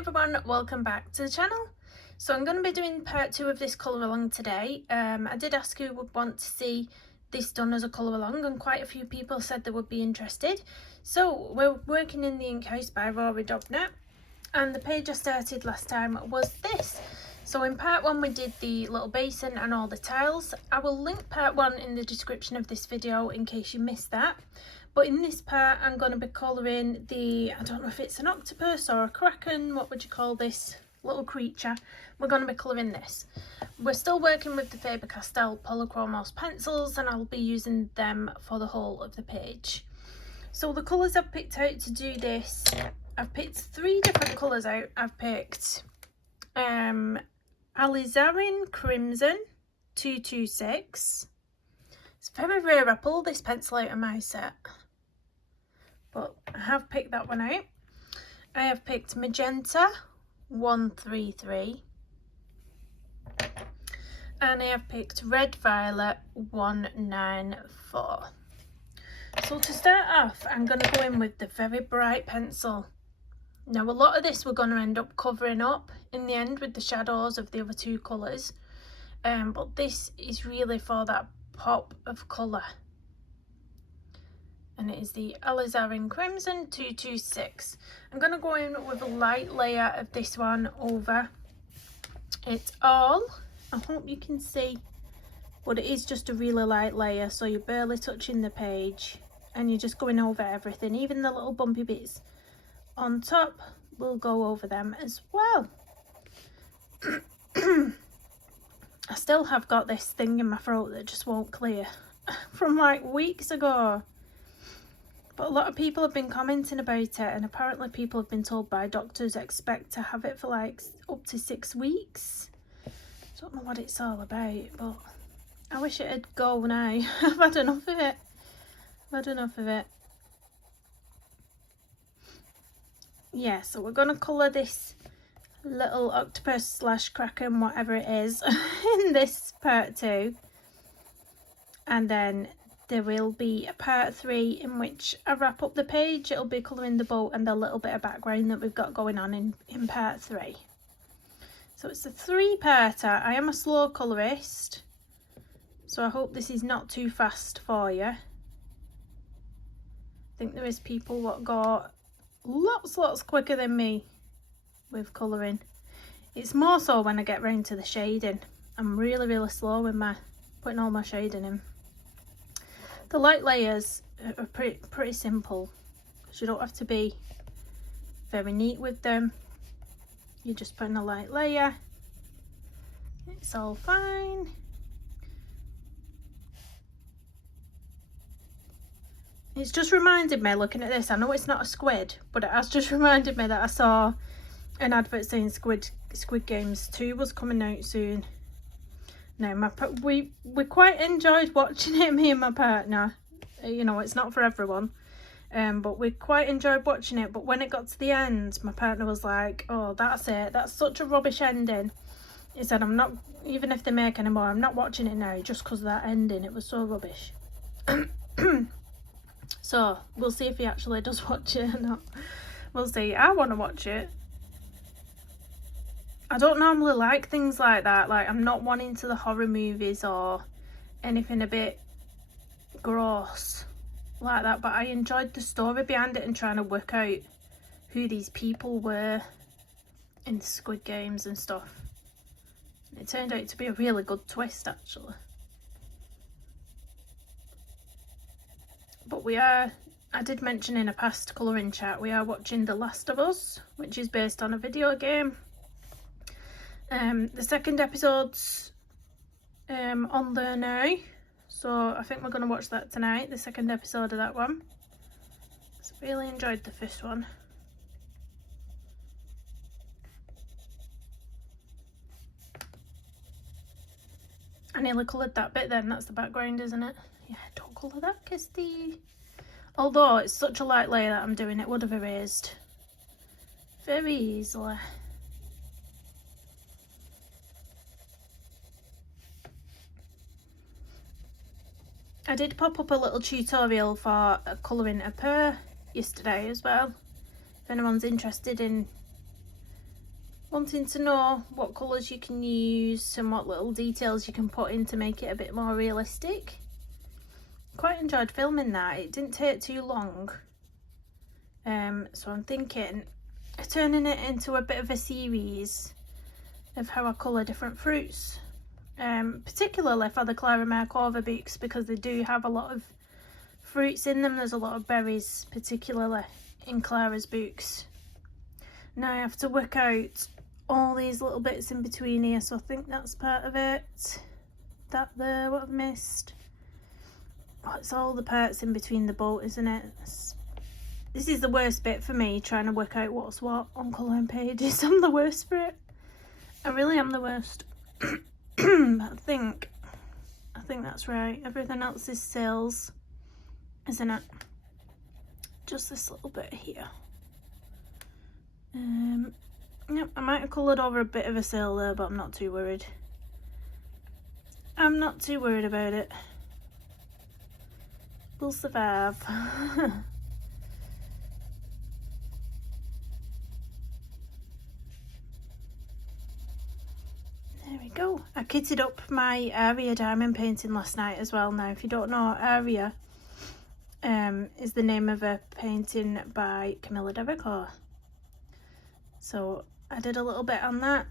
everyone, welcome back to the channel. So I'm going to be doing part 2 of this colour along today. I did ask who would want to see this done as a colour along, and quite a few people said they would be interested. So we're working in the ink house by Rory Dobner, and the page I started last time was this. So in part 1 we did the little basin and all the tiles. I will link part 1 in the description of this video in case you missed that. But in this part I'm going to be colouring the, I don't know if it's an octopus or a kraken, what would you call this little creature? We're going to be colouring this. We're still working with the Faber-Castell Polychromos pencils, and I'll be using them for the whole of the page. So the colours I've picked out to do this, I've picked 3 different colours out. I've picked Alizarin Crimson 226. It's very rare I pull this pencil out of my set, but I have picked that one out. I have picked Magenta 133, and I have picked Red Violet 194. So to start off, I'm going to go in with the very bright pencil. Now a lot of this we're going to end up covering up in the end with the shadows of the other 2 colours, but this is really for that pop of colour, and it is the Alizarin Crimson 226. I'm going to go in with a light layer of this one over it all. I hope you can see, but it is just a really light layer, so you're barely touching the page and you're just going over everything. Even the little bumpy bits on top, we'll go over them as well. I still have got this thing in my throat that just won't clear from like weeks ago. But a lot of people have been commenting about it, and apparently people have been told by doctors expect to have it for like up to 6 weeks. Don't know what it's all about, but I wish it'd go now. I've had enough of it. I've had enough of it. Yeah, so we're going to colour this little octopus slash kraken, whatever it is, in this part 2, and then there will be a part 3 in which I wrap up the page. It'll be colouring the boat and the little bit of background that we've got going on in part 3. So it's a 3-parter. I am a slow colourist, so I hope this is not too fast for you. I think there is people what go lots quicker than me with colouring. It's more so when I get round to the shading. I'm really slow with my putting all my shading in. The light layers are pretty simple, because you don't have to be very neat with them. You're just putting a light layer, it's all fine. It's just reminded me, looking at this, I know it's not a squid, but it has just reminded me that I saw an advert saying Squid Games 2 was coming out soon. Now we quite enjoyed watching it, me and my partner. You know, it's not for everyone, but we quite enjoyed watching it. But when it got to the end, my partner was like, "Oh, that's it. That's such a rubbish ending." He said, "I'm not, even if they make any more, I'm not watching it now just because of that ending. It was so rubbish." So we'll see if he actually does watch it or not. We'll see. I want to watch it. I don't normally like things like that. Like, I'm not one into the horror movies or anything a bit gross like that, but I enjoyed the story behind it and trying to work out who these people were in Squid Games and stuff. It turned out to be a really good twist, actually. But I did mention in a past colouring chat, we are watching The Last of Us, which is based on a video game. The second episode's on there now, so I think we're going to watch that tonight, the second episode of that one. So really enjoyed the first one. I nearly coloured that bit then, that's the background, isn't it? Yeah, don't colour that, because although it's such a light layer that I'm doing, it would have erased very easily. I did pop up a little tutorial for colouring a pear yesterday as well, if anyone's interested in wanting to know what colours you can use and what little details you can put in to make it a bit more realistic. Quite enjoyed filming that. It didn't take too long. So I'm thinking of turning it into a bit of a series of how I colour different fruits. Particularly for the Clara Markova books, because they do have a lot of fruits in them. There's a lot of berries, particularly in Clara's books. Now I have to work out all these little bits in between here, so I think that's part of it. That there, what I've missed. Oh, it's all the parts in between the boat, isn't it? This is the worst bit for me, trying to work out what's what on colouring pages. I'm the worst for it. I really am the worst. I think that's right. Everything else is sales, isn't it? Just this little bit here. Yep, I might have coloured over a bit of a sail there, but I'm not too worried. I'm not too worried about it. We'll survive. There we go. I kitted up my Aria diamond painting last night as well. Now, if you don't know, Aria is the name of a painting by Camilla Dericourt. So I did a little bit on that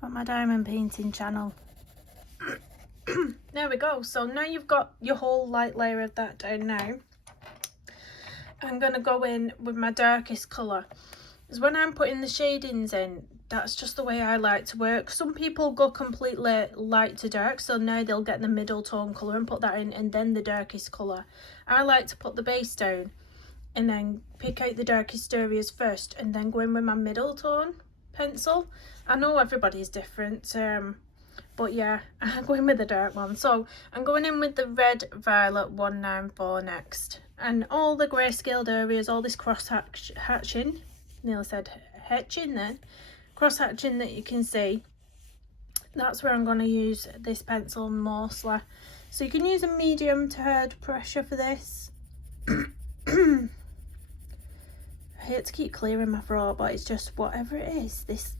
for my diamond painting channel. There we go. So now you've got your whole light layer of that down now. I'm going to go in with my darkest colour. Because when I'm putting the shadings in, that's just the way I like to work. Some people go completely light to dark, so now they'll get the middle tone colour and put that in, and then the darkest colour. I like to put the base down and then pick out the darkest areas first and then go in with my middle tone pencil. I know everybody's different, but yeah, I go in with the dark one. So I'm going in with the Red Violet 194 next. And all the grayscaled areas, all this cross hatching, nearly said hatching then, cross hatching that you can see, that's where I'm going to use this pencil mostly. So you can use a medium to hard pressure for this. I hate to keep clearing my throat, but it's just whatever it is, this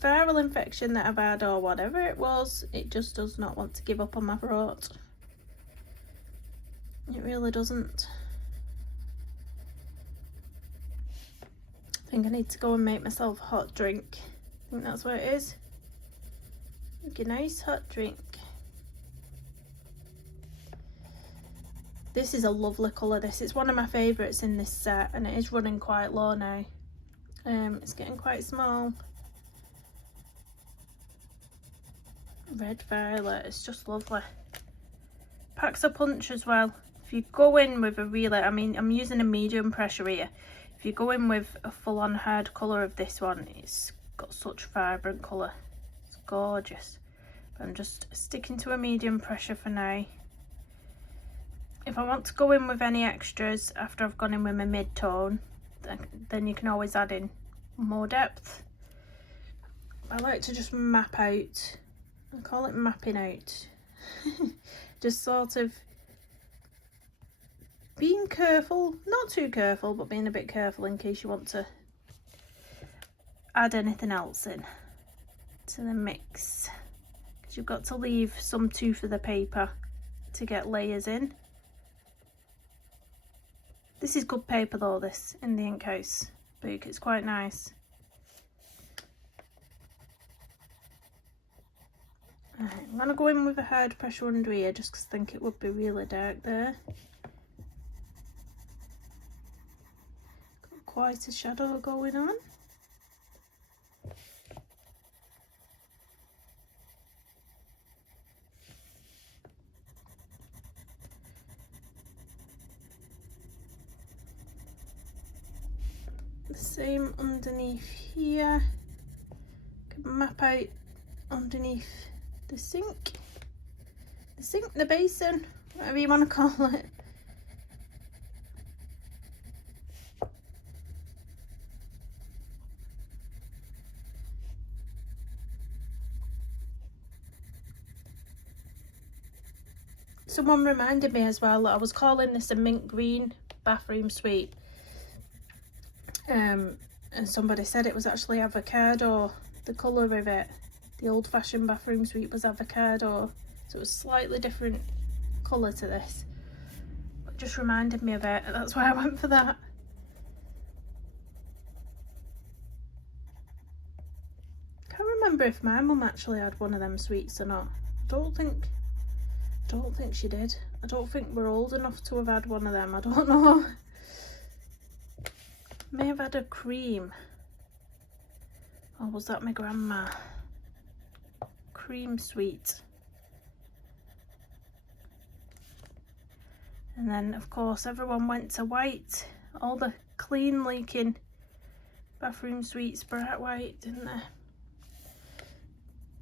viral infection that I've had or whatever it was, it just does not want to give up on my throat. It really doesn't. I think I need to go and make myself a hot drink. I think that's what it is. Make a nice hot drink. This is a lovely colour, this. It's one of my favourites in this set, and it is running quite low now. It's getting quite small. Red Violet, it's just lovely. Packs a punch as well. If you go in with a really, I mean, I'm using a medium pressure here. If you go in with a full-on hard colour of this one, it's got such vibrant colour. It's gorgeous. But I'm just sticking to a medium pressure for now. If I want to go in with any extras after I've gone in with my mid-tone, then you can always add in more depth. I like to just map out. I call it mapping out. Just sort of being careful, not too careful, but being a bit careful in case you want to add anything else in to the mix, because you've got to leave some too for the paper to get layers in. This is good paper though, this, in the Ink House book, it's quite nice. Right, I'm going to go in with a hard pressure under here just because I think it would be really dark there. Got quite a shadow going on. The same underneath here. Can map out underneath the sink, the basin, whatever you want to call it. Someone reminded me as well that I was calling this a mint green bathroom suite, and and somebody said it was actually avocado, the colour of it. The old-fashioned bathroom suite was avocado, so it was slightly different colour to this, but it just reminded me of it, and that's why I went for that. Can't remember if my mum actually had one of them suites or not. I don't think she did. I don't think we're old enough to have had one of them. I don't know. May have had a cream. Or was that my grandma? Cream suite. And then of course everyone went to white. All the clean leaking bathroom suites bright white, didn't they? I'm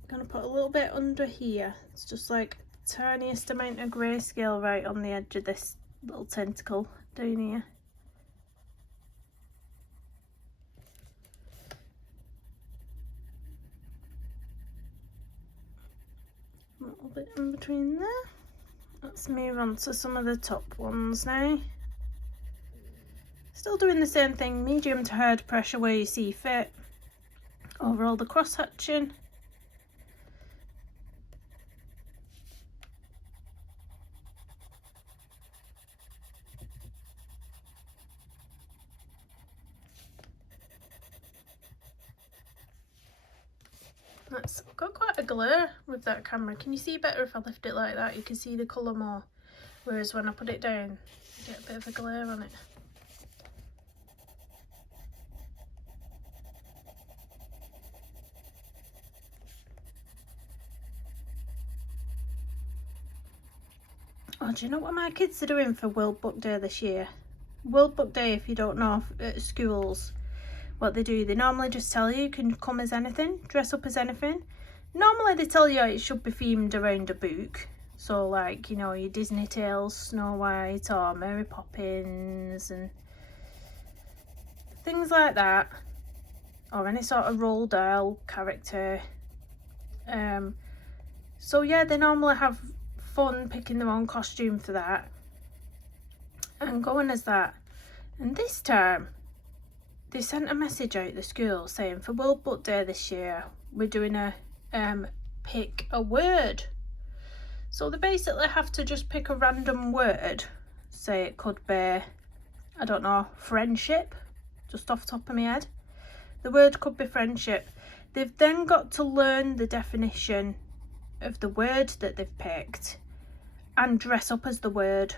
gonna put a little bit under here. It's just like tiniest amount of grayscale right on the edge of this little tentacle down here. A little bit in between there. Let's move on to some of the top ones now. Still doing the same thing, medium to hard pressure where you see fit. Over all the cross hatching. That's got quite a glare with that camera. Can you see better if I lift it like that? You can see the colour more. Whereas when I put it down, you get a bit of a glare on it. Oh, do you know what my kids are doing for World Book Day this year? World Book Day, if you don't know, at schools, what they do, they normally just tell you can come as anything, dress up as anything. Normally they tell you it should be themed around a book, so like, you know, your Disney Tales, Snow White or Mary Poppins and things like that, or any sort of Roald Dahl character. So yeah, they normally have fun picking their own costume for that and going as that. And this time they sent a message out the school saying for World Book Day this year we're doing a pick a word. So they basically have to just pick a random word. Say it could be, I don't know, friendship, just off the top of my head. The word could be friendship. They've then got to learn the definition of the word that they've picked and dress up as the word.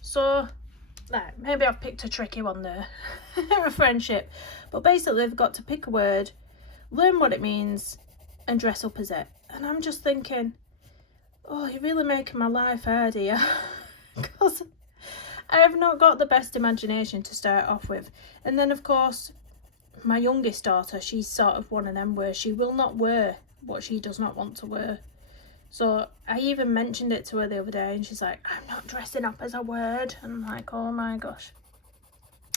So maybe I've picked a tricky one there. Friendship. But basically they've got to pick a word, learn what it means and dress up as it. And I'm just thinking, oh, you're really making my life hard here. Because I have not got the best imagination to start off with. And then of course my youngest daughter, she's sort of one of them where she will not wear what she does not want to wear. So I even mentioned it to her the other day and she's like, I'm not dressing up as a word. And I'm like, oh my gosh.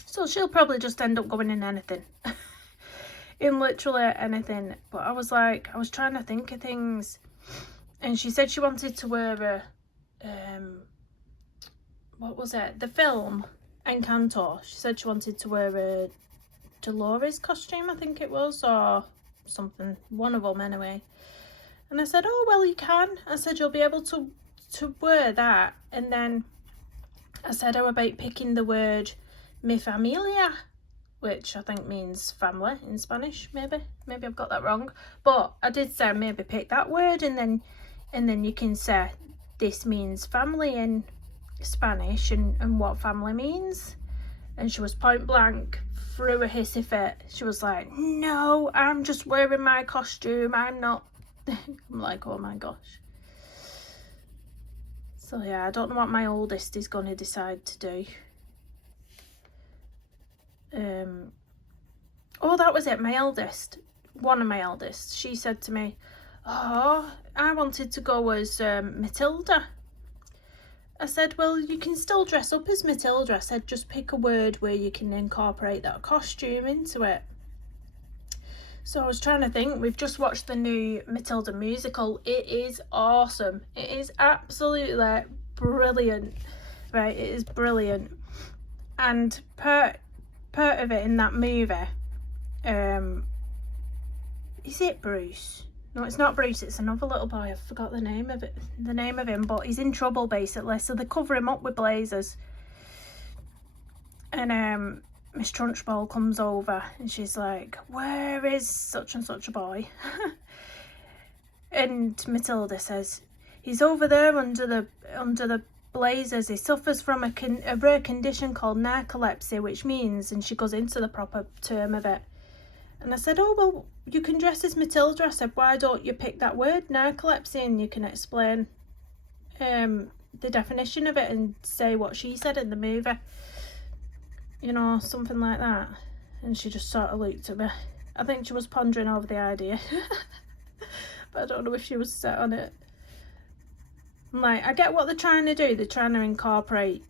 So she'll probably just end up going in anything. In literally anything. But I was like, I was trying to think of things. And she said she wanted to wear a, what was it? The film Encanto. She said she wanted to wear a Dolores costume, I think it was, or something. One of them anyway. And I said, oh, well, you can. I said, you'll be able to wear that. And then I said, how about picking the word mi familia, which I think means family in Spanish, maybe. Maybe I've got that wrong. But I did say maybe pick that word and then you can say this means family in Spanish and what family means. And she was point blank, threw a hissy fit. She was like, no, I'm just wearing my costume. I'm not. I'm like, oh my gosh. So yeah, I don't know what my oldest is going to decide to do. Oh, that was it. My eldest, one of my eldest, she said to me, oh, I wanted to go as Matilda. I said, well, you can still dress up as Matilda. I said, just pick a word where you can incorporate that costume into it. So I was trying to think. We've just watched the new Matilda musical. It is awesome. It is absolutely brilliant. Right, it is brilliant. And part of it in that movie is it Bruce? No, it's not Bruce, it's another little boy. I forgot the name of him, but he's in trouble basically, so they cover him up with blazers. And Miss Trunchbull comes over and she's like, where is such and such a boy? And Matilda says, he's over there under the blazers. He suffers from a rare condition called narcolepsy, which means, and she goes into the proper term of it. And I said, oh, well, you can dress as Matilda. I said, why don't you pick that word, narcolepsy, and you can explain the definition of it and say what she said in the movie. You know, something like that. And she just sort of looked at me. I think she was pondering over the idea. But I don't know if she was set on it. I'm like, I get what they're trying to do. They're trying to incorporate,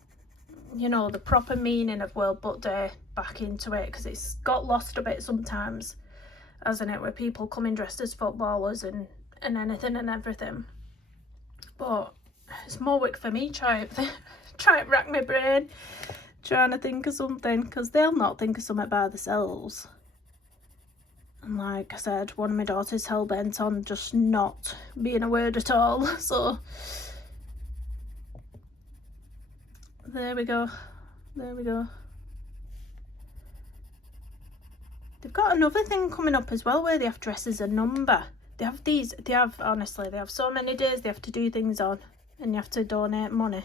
you know, the proper meaning of World Book Day back into it, because it's got lost a bit sometimes, hasn't it, where people come in dressed as footballers and anything and everything. But it's more work for me trying to rack my brain, trying to think of something, because they'll not think of something by themselves. And like I said, one of my daughters hell-bent on just not being a word at all, so there we go. They've got another thing coming up as well where they have to dress as a number. They have so many days they have to do things on, and you have to donate money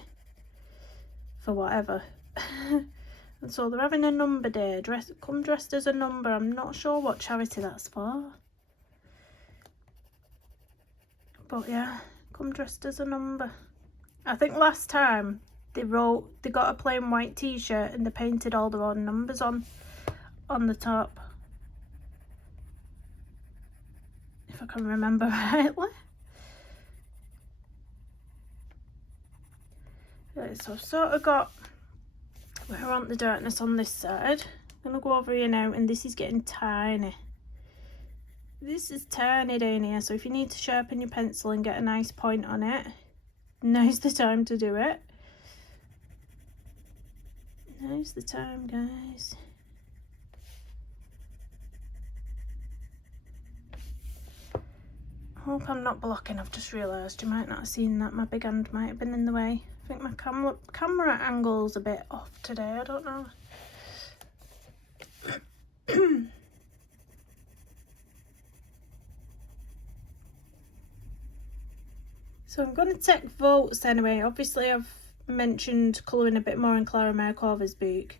for whatever. And so they're having a number day. Come dressed as a number. I'm not sure what charity that's for. But yeah, come dressed as a number. I think last time they got a plain white t-shirt and they painted all their own numbers on the top. If I can remember rightly. Right, so I've sort of got where I want the darkness on this side. I'm going to go over here now, and this is getting tiny. This is tiny down here, so if you need to sharpen your pencil and get a nice point on it, now's the time to do it. Now's the time, guys. I hope I'm not blocking. I've just realised you might not have seen that. My big hand might have been in the way. I think my camera angle's a bit off today. I don't know. So I'm going to take votes anyway. Obviously I've mentioned colouring a bit more in Clara Markova's book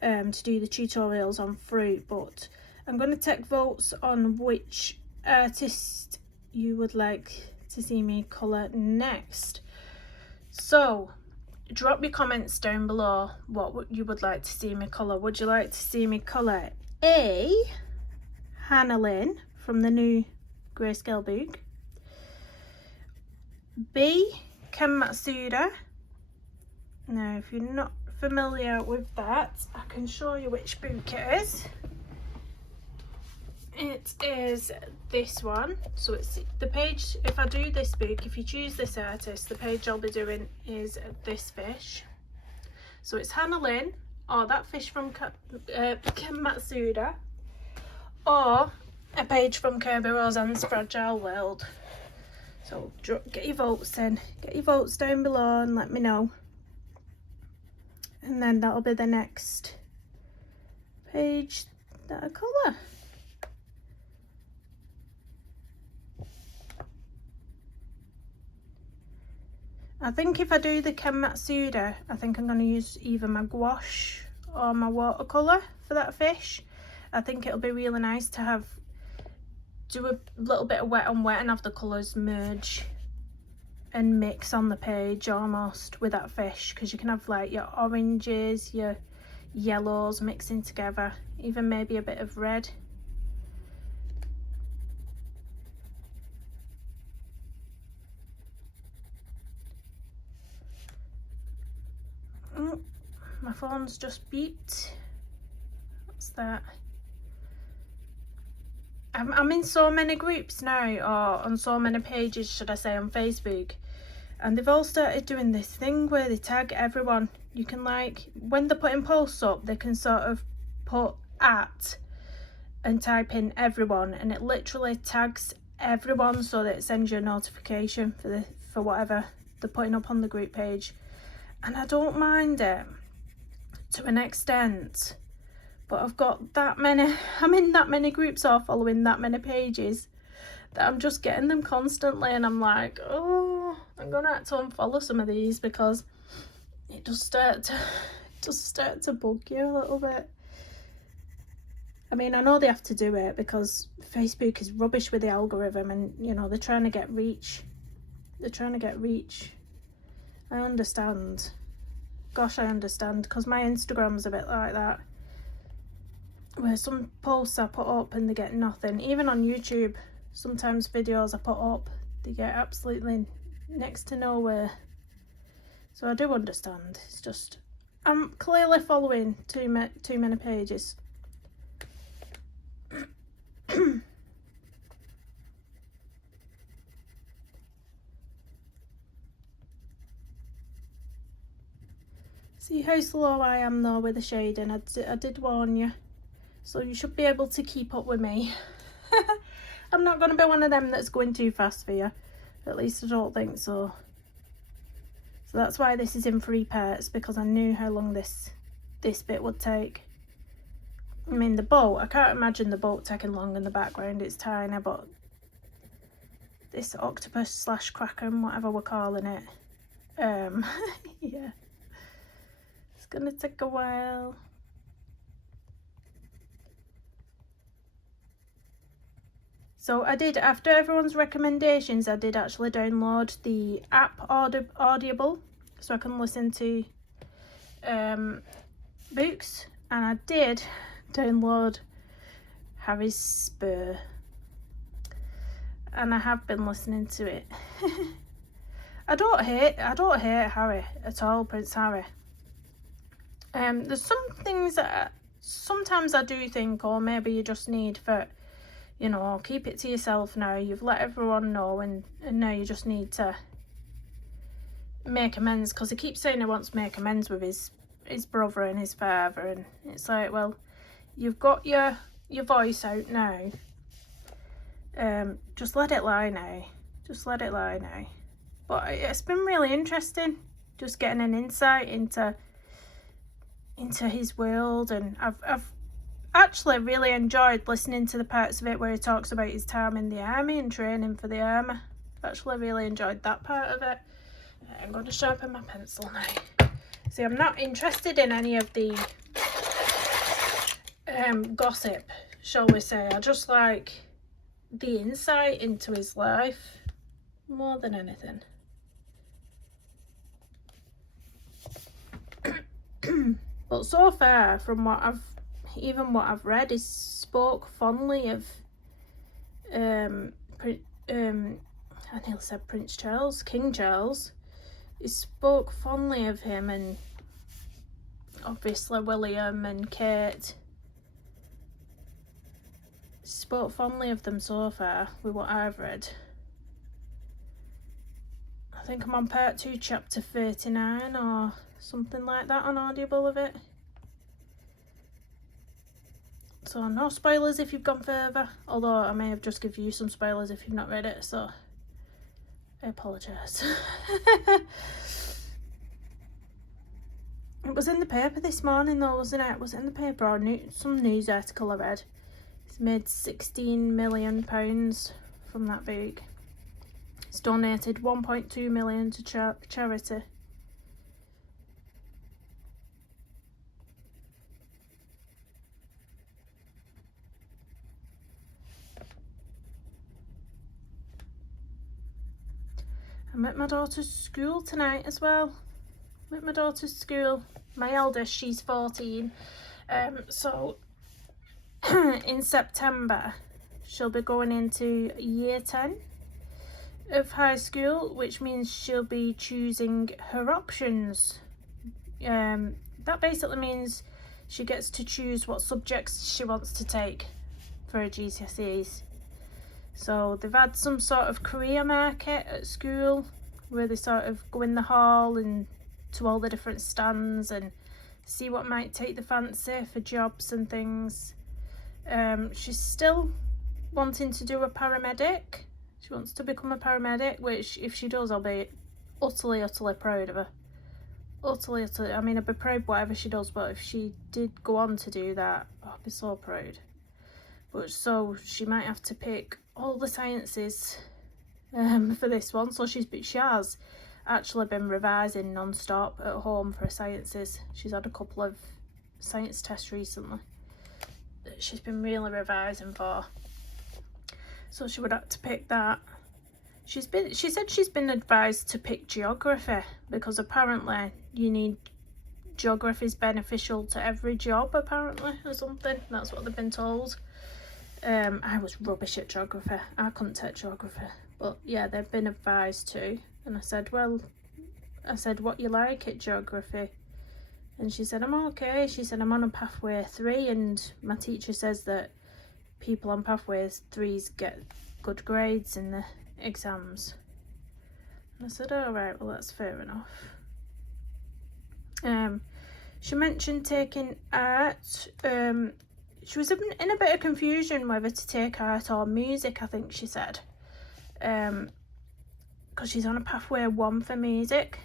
to do the tutorials on fruit, but I'm going to take votes on which artist you would like to see me colour next. So drop your comments down below what you would like to see me colour. Would you like to see me colour A, Hannah Lynn from the new Grayscale book, B, Ken Matsuda. Now if you're not familiar with that, I can show you which book it is. It is this one. So it's the page, if I do this book, if you choose this artist, the page I'll be doing is this fish. So it's Hannah Lynn, or that fish from Ken Matsuda, or a page from Kirby Roseanne's Fragile World. So get your votes in, get your votes down below and let me know. And then that'll be the next page that I colour. I think if I do the Ken Matsuda, I think I'm going to use either my gouache or my watercolour for that fish. I think it'll be really nice to do a little bit of wet on wet and have the colours merge and mix on the page almost with that fish, because you can have like your oranges, your yellows mixing together, even maybe a bit of red. Oh, my phone's just beeped. What's that? I'm in so many groups now, or on so many pages, should I say, on Facebook, and they've all started doing this thing where they tag everyone. You can, like, when they're putting posts up, they can sort of put at and type in everyone, and it literally tags everyone so that it sends you a notification for whatever they're putting up on the group page. And I don't mind it to an extent, but I've got that many, I'm in that many groups or following that many pages that I'm just getting them constantly, and I'm like, oh, I'm gonna have to unfollow some of these because it does start to bug you a little bit. I mean, I know they have to do it because Facebook is rubbish with the algorithm, and you know, they're trying to get reach. I understand. Gosh, I understand, because my Instagram's a bit like that, where some posts I put up and they get nothing. Even on YouTube, sometimes videos I put up, they get absolutely next to nowhere. So I do understand. It's just, I'm clearly following too many pages. See how slow I am though with the shading. I did warn you, so you should be able to keep up with me. I'm not going to be one of them that's going too fast for you. At least I don't think so. So that's why this is in 3 parts, because I knew how long this bit would take. I mean, the boat, I can't imagine the boat taking long in the background. It's tiny, but this octopus / kraken, whatever we're calling it, yeah, it's gonna take a while. So I did, after everyone's recommendations, I did actually download the app Audible, so I can listen to books, and I did download Harry's Spur, and I have been listening to it. I don't hate Harry at all, Prince Harry. There's some things that sometimes I do think, oh, maybe you just need for, you know, keep it to yourself now. You've let everyone know, and now you just need to make amends, because he keeps saying he wants to make amends with his brother and his father, and it's like, well, you've got your voice out now. Just let it lie now. But it's been really interesting, just getting an insight into his world, and I've actually really enjoyed listening to the parts of it where he talks about his time in the army and training for the army. I've actually really enjoyed that part of it. I'm going to sharpen my pencil now. See, I'm not interested in any of the gossip, shall we say. I just like the insight into his life more than anything. But so far, from what I've read, he spoke fondly of I nearly said Prince Charles, King Charles. He spoke fondly of him, and obviously William and Kate. He spoke fondly of them so far with what I've read. I think I'm on part 2, chapter 39 or something like that on Audible of it. So no spoilers if you've gone further, although I may have just given you some spoilers if you've not read it, so I apologise. It was in the paper this morning though, wasn't it? Was it in the paper or some news article I read? It's made £16 million from that book. It's donated 1.2 million to charity. I'm at my daughter's school tonight as well. My eldest, she's 14. So in September, she'll be going into year 10 of high school, which means she'll be choosing her options. That basically means she gets to choose what subjects she wants to take for her GCSEs. So they've had some sort of career market at school where they sort of go in the hall and to all the different stands and see what might take the fancy for jobs and things. She's still wanting to do a paramedic. She wants to become a paramedic, which if she does, I'll be utterly proud of her. Utterly. I mean, I'd be proud whatever she does, but if she did go on to do that, I'd be so proud. But so she might have to pick all the sciences for this one. So she has actually been revising non-stop at home for sciences. She's had a couple of science tests recently that she's been really revising for. So she would have to pick that. She said she's been advised to pick geography because apparently geography is beneficial to every job, apparently, or something. That's what they've been told. I was rubbish at geography. I couldn't take geography. But yeah, they've been advised to. And I said, what you like at geography? And she said, I'm okay. She said, I'm on a pathway 3 and my teacher says that people on pathways 3s get good grades in the exams. And I said, all right, well, that's fair enough. She mentioned taking art. She was in a bit of confusion whether to take art or music, I think she said. Because she's on a pathway 1 for music,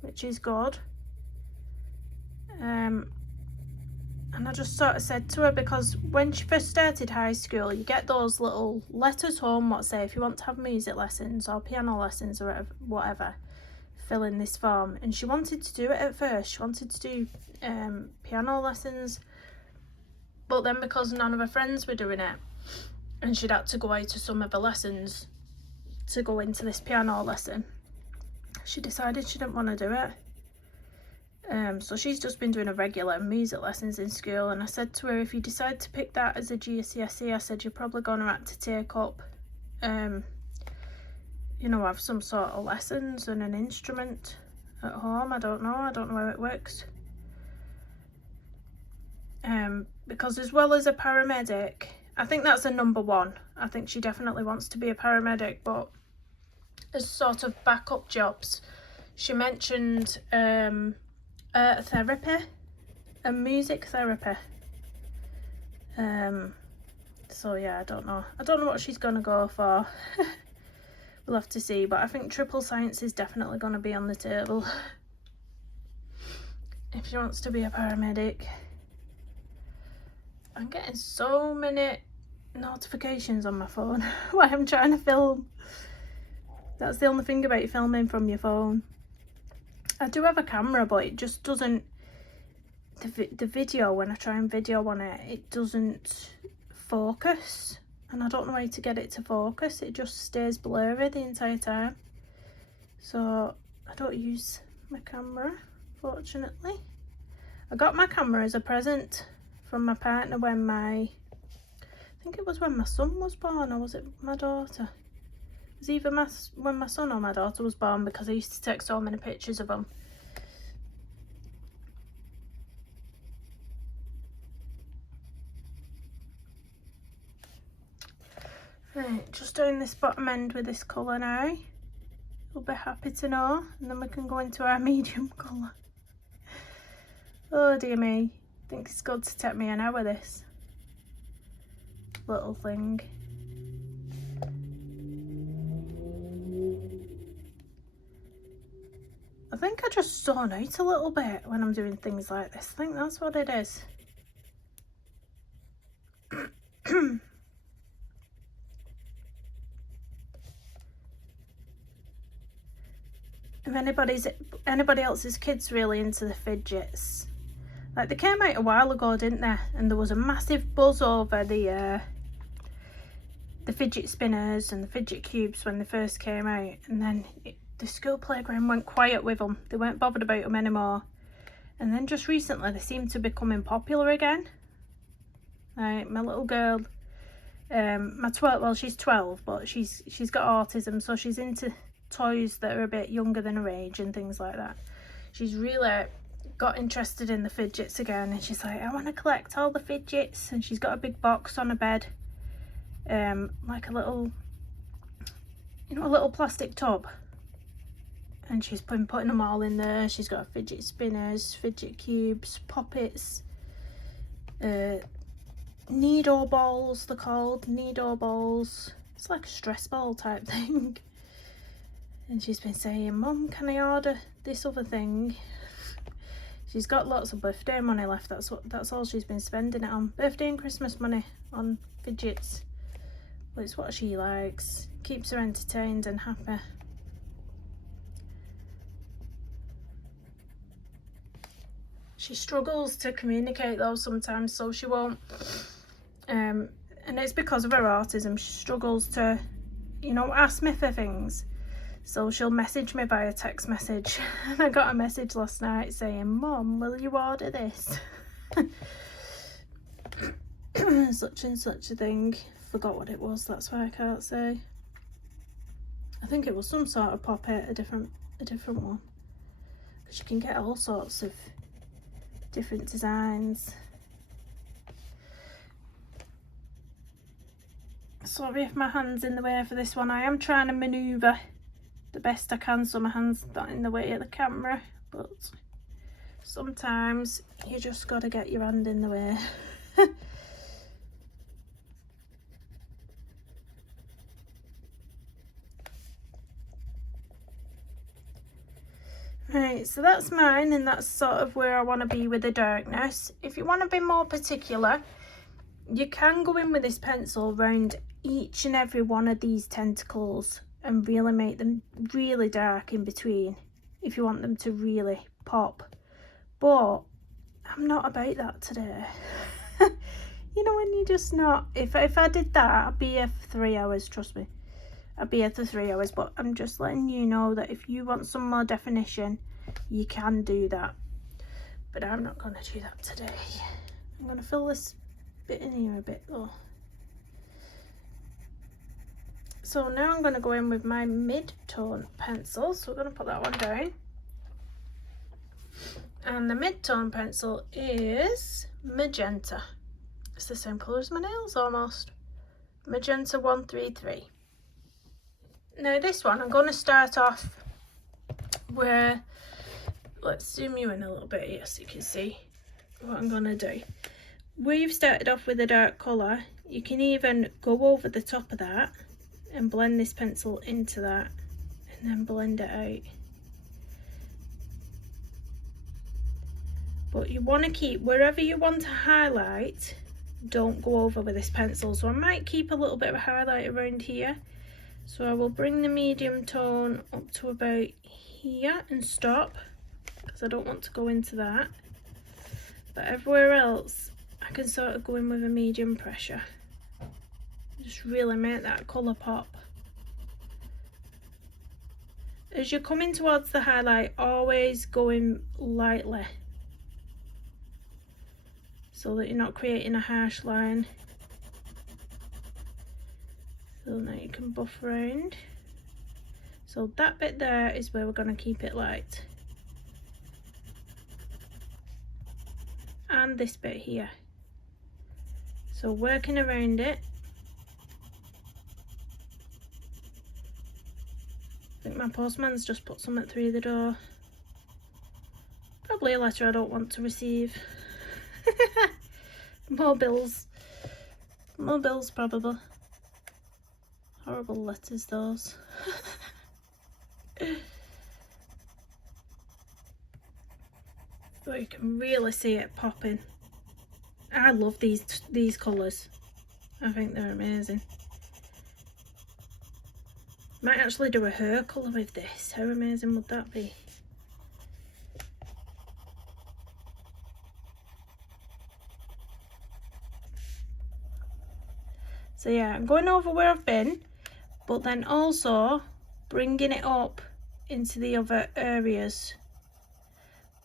which is good. And I just sort of said to her, because when she first started high school, you get those little letters home what say if you want to have music lessons or piano lessons or whatever, fill in this form. And she wanted to do it at first. She wanted to do piano lessons, but then because none of her friends were doing it and she'd had to go out to some of the lessons to go into this piano lesson, she decided she didn't want to do it. So she's just been doing a regular music lessons in school, and I said to her, if you decide to pick that as a GCSE, I said, you're probably going to have to take up, have some sort of lessons and an instrument at home. I don't know how it works. Because as well as a paramedic, I think that's a number 1. I think she definitely wants to be a paramedic, but as sort of backup jobs, she mentioned therapy and music therapy. So yeah, I don't know what she's gonna go for. We'll have to see, but I think triple science is definitely gonna be on the table if she wants to be a paramedic. I'm getting so many notifications on my phone while I'm trying to film. That's the only thing about filming from your phone. I do have a camera, but it just doesn't, the video, when I try and video on it, it doesn't focus, and I don't know how to get it to focus. It just stays blurry the entire time. So I don't use my camera, fortunately. I got my camera as a present from my partner when I think it was when my son was born, or was it my daughter? It was either when my son or my daughter was born, because I used to take so many pictures of them. Right, just doing this bottom end with this colour now. You'll be happy to know, and then we can go into our medium colour. Oh dear me, I think it's good to take me an hour this little thing. I think I just zone out a little bit when I'm doing things like this. I think that's what it is. If anybody else's kids really into the fidgets, like they came out a while ago, didn't they? And there was a massive buzz over the fidget spinners and the fidget cubes when they first came out, and then the school playground went quiet with them. They weren't bothered about them anymore, and then just recently they seem to be becoming popular again. Right, my little girl, she's 12, but she's got autism, so she's into toys that are a bit younger than her age and things like that. She's really got interested in the fidgets again, and she's like, I want to collect all the fidgets, and she's got a big box on her bed, like a little plastic tub, and she's been putting them all in there. She's got fidget spinners, fidget cubes, poppets, needle balls, they're called, needle balls. It's like a stress ball type thing. And she's been saying, Mum, can I order this other thing? She's got lots of birthday money left. That's all she's been spending it on. Birthday and Christmas money on fidgets. Well, it's what she likes. Keeps her entertained and happy. She struggles to communicate though sometimes, so she won't. And it's because of her autism. She struggles to, you know, ask me for things. So she'll message me via text message. And I got a message last night saying, Mum, will you order this? Such and such a thing. Forgot what it was, that's why I can't say. I think it was some sort of poppet, a different one. Because you can get all sorts of different designs. Sorry if my hand's in the way for this one. I am trying to manoeuvre the best I can so my hand's not in the way of the camera, but sometimes you just got to get your hand in the way. Right, so that's mine, and that's sort of where I want to be with the darkness. If you want to be more particular, you can go in with this pencil around each and every one of these tentacles and really make them really dark in between if you want them to really pop. But I'm not about that today. You know, when you're just not, if I did that, I'd be here for 3 hours, trust me. I'd be here for 3 hours, but I'm just letting you know that if you want some more definition, you can do that. But I'm not going to do that today. I'm going to fill this bit in here a bit though. So now I'm going to go in with my mid-tone pencil. So we're going to put that one down. And the mid-tone pencil is magenta. It's the same colour as my nails almost. Magenta 133. Now this one, I'm going to start off where, let's zoom you in a little bit here so you can see what I'm going to do. Where you've started off with a dark colour, you can even go over the top of that and blend this pencil into that and then blend it out. But you want to keep, wherever you want to highlight, don't go over with this pencil. So I might keep a little bit of a highlight around here. So I will bring the medium tone up to about here and stop, because I don't want to go into that. But everywhere else, I can sort of go in with a medium pressure. Just really make that colour pop. As you're coming towards the highlight, always go in lightly, so that you're not creating a harsh line. So now you can buff around. So that bit there is where we're going to keep it light. And this bit here. So working around it. I think my postman's just put something through the door. Probably a letter I don't want to receive. More bills. More bills probably. Horrible letters those. But you can really see it popping. I love these colours. I think they're amazing. Might actually do a hair colour with this. How amazing would that be? So yeah, I'm going over where I've been, but then also bringing it up into the other areas,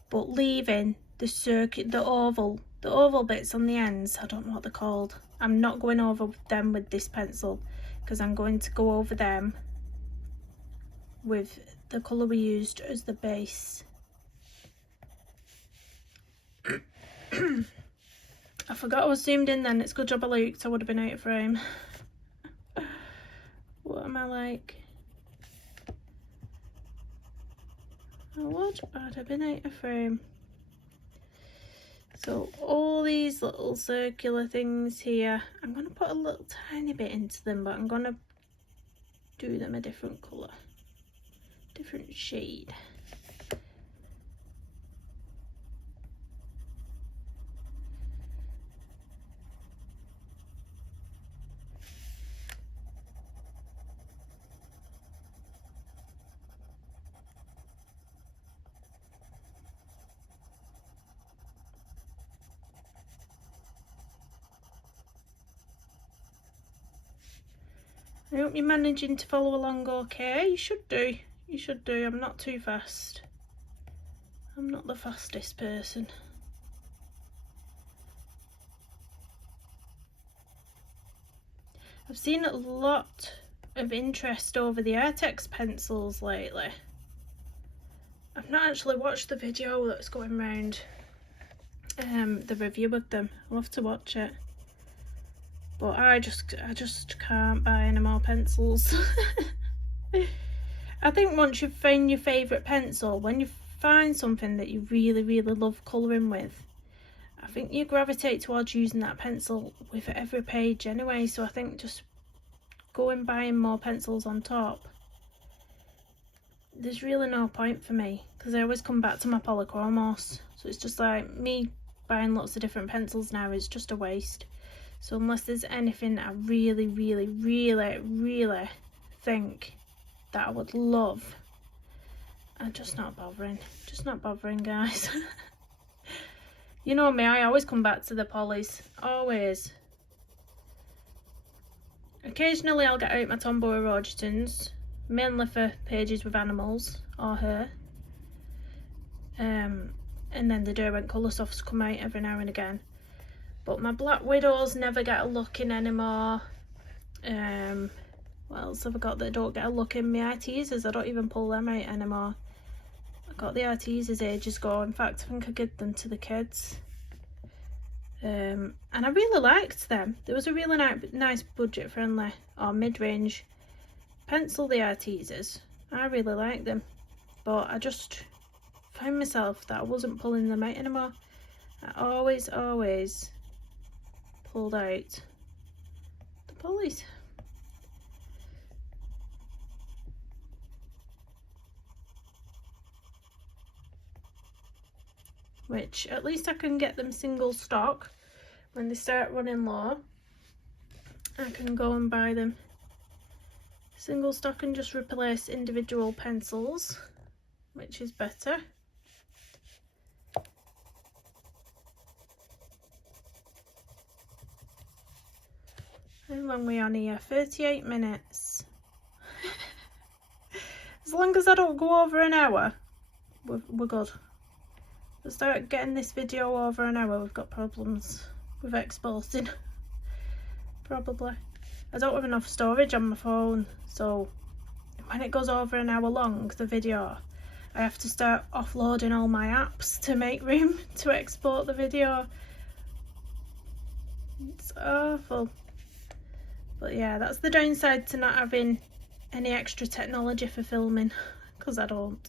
but leaving the circuit, the oval bits on the ends. I don't know what they're called. I'm not going over them with this pencil, because I'm going to go over them with the colour we used as the base. I forgot I was zoomed in then. It's a good job I looked. I would have been out of frame. What am I like? I would have been out of frame. So all these little circular things here, I'm going to put a little tiny bit into them, but I'm going to do them a different colour, different shade. I hope you're managing to follow along okay. You should do. You should do. I'm not too fast. I'm not the fastest person. I've seen a lot of interest over the Artex pencils lately. I've not actually watched the video that's going around, the review of them. I'll have to watch it. But I just can't buy any more pencils. I think once you've found your favourite pencil, when you find something that you really, really love colouring with, I think you gravitate towards using that pencil with every page anyway. So I think just go and buying more pencils on top, there's really no point for me, because I always come back to my polychromos. So it's just like me buying lots of different pencils now is just a waste. So unless there's anything I really, really, really, really think that I would love, I'm just not bothering. Just not bothering, guys. You know me, I always come back to the polys. Always. Occasionally I'll get out my Tombow Rogitons, mainly for pages with animals or her. And then the Derwent Colour Softs come out every now and again. But my Black Widows never get a look in anymore. What else have I got that don't get a look in? My Artesas, I don't even pull them out anymore. I got the Artesas ages ago. In fact, I think I gave them to the kids. And I really liked them. There was a really nice budget friendly or mid-range pencil, the Artesas. I really liked them. But I just found myself that I wasn't pulling them out anymore. I always pulled out the polys. Which at least I can get them single stock. When they start running low, I can go and buy them single stock and just replace individual pencils, which is better. How long are we on here? 38 minutes. As long as I don't go over an hour, we're good. If I start getting this video over an hour, we've got problems with exporting. Probably. I don't have enough storage on my phone, so when it goes over an hour long, the video, I have to start offloading all my apps to make room to export the video. It's awful. But yeah, that's the downside to not having any extra technology for filming, because I don't.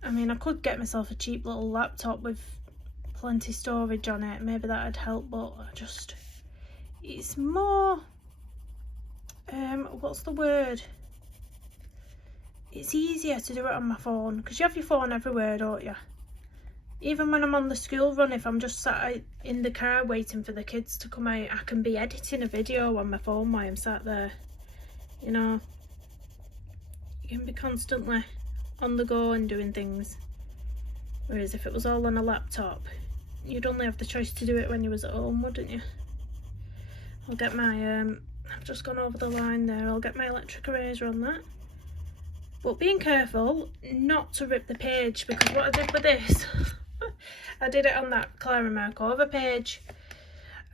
I mean, I could get myself a cheap little laptop with plenty storage on it, maybe that'd help, but it's more, what's the word? It's easier to do it on my phone, because you have your phone everywhere, don't you? Even when I'm on the school run, if I'm just sat in the car waiting for the kids to come out, I can be editing a video on my phone while I'm sat there. You know, you can be constantly on the go and doing things. Whereas if it was all on a laptop, you'd only have the choice to do it when you was at home, wouldn't you? I'll get my, I've just gone over the line there, I'll get my electric eraser on that. But being careful not to rip the page, because what I did with this, I did it on that Clara Markova page.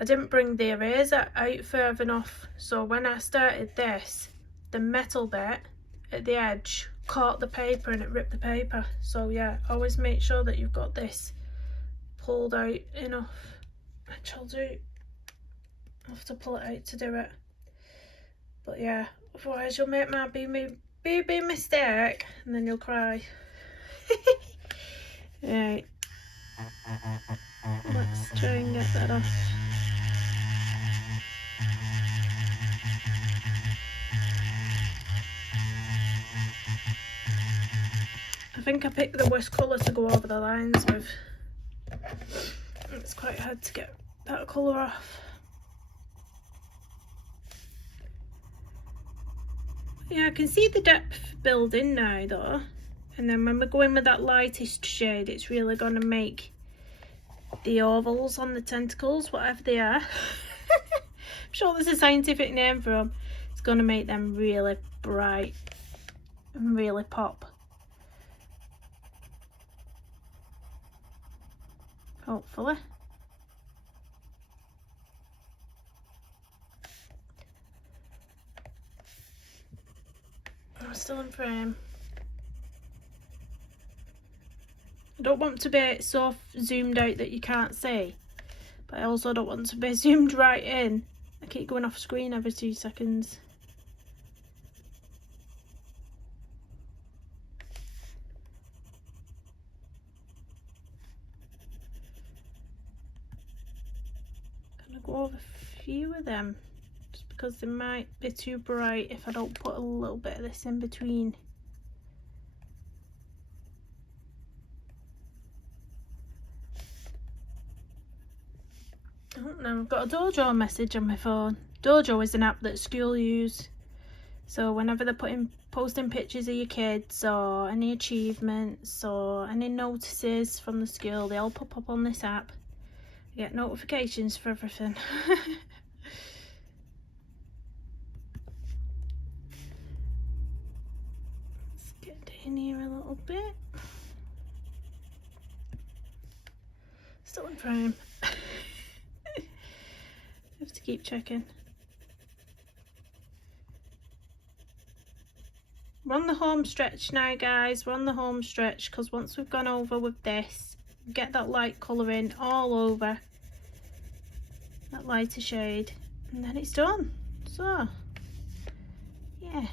I didn't bring the eraser out further enough, so when I started this, the metal bit at the edge caught the paper and it ripped the paper. So yeah, always make sure that you've got this pulled out enough, which I'll do. I'll have to pull it out to do it. But yeah, otherwise you'll make my big mistake and then you'll cry. Right. Let's try and get that off. I think I picked the worst colour to go over the lines with. It's quite hard to get that colour off. Yeah, I can see the depth building now though, and then when we're going with that lightest shade, it's really going to make the ovals on the tentacles, whatever they are, I'm sure there's a scientific name for them, it's going to make them really bright and really pop. Hopefully. I'm still in frame. I don't want to be so zoomed out that you can't see, but I also don't want to be zoomed right in. I keep going off screen every 2 seconds. Gonna go over a few of them just because they might be too bright if I don't put a little bit of this in between. Oh no, I've got a Dojo message on my phone. Dojo is an app that school use, so whenever they're posting pictures of your kids or any achievements or any notices from the school, they all pop up on this app. I get notifications for everything. Let's get down here a little bit. Still in frame. Have to keep checking. We're on the home stretch now, guys. We're on the home stretch because once we've gone over with this, get that light colour in all over, that lighter shade, and then it's done. So, yeah.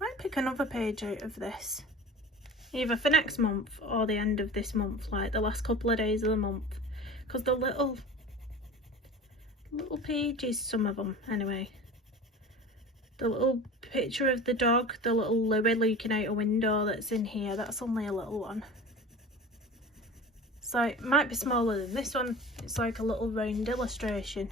Might pick another page out of this, either for next month or the end of this month, like the last couple of days of the month, because the little pages, some of them anyway, the little picture of the dog, the little Louis looking out a window that's in here, that's only a little one. So it might be smaller than this one. It's like a little round illustration.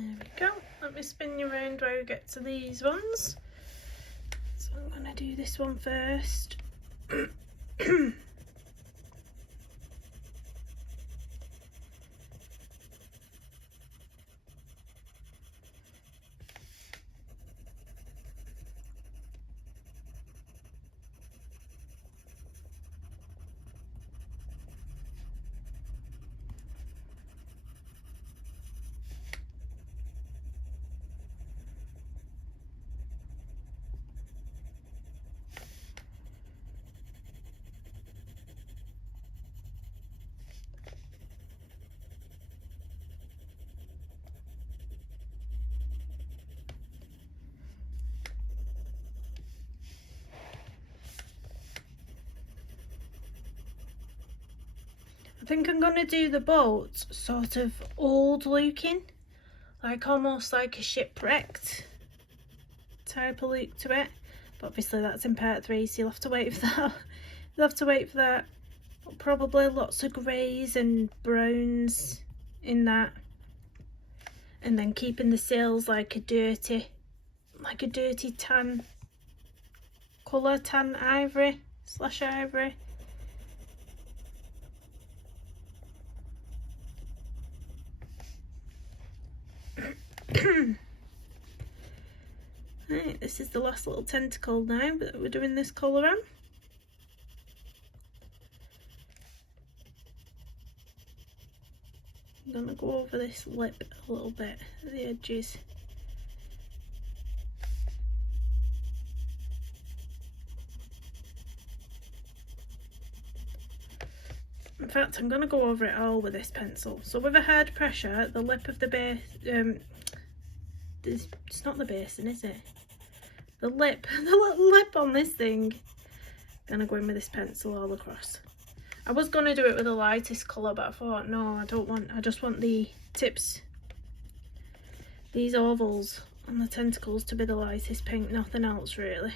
There we go. Let me spin you around where we get to these ones. So I'm going to do this one first. I think I'm going to do the boat sort of old looking, like almost like a shipwrecked type of look to it, but obviously that's in part 3, so you'll have to wait for that. You'll have to wait for that. Probably lots of greys and browns in that, and then keeping the sails like a dirty tan colour, tan ivory / ivory. Right, this is the last little tentacle now that we're doing this colour on. I'm going to go over this lip a little bit at the edges. In fact, I'm going to go over it all with this pencil. So with a hard pressure, the lip of the base, it's not the basin, is it? The lip, the little lip on this thing. Gonna go in with this pencil all across. I was gonna do it with the lightest colour, but I thought, no, I just want the tips, these ovals on the tentacles to be the lightest pink, nothing else really.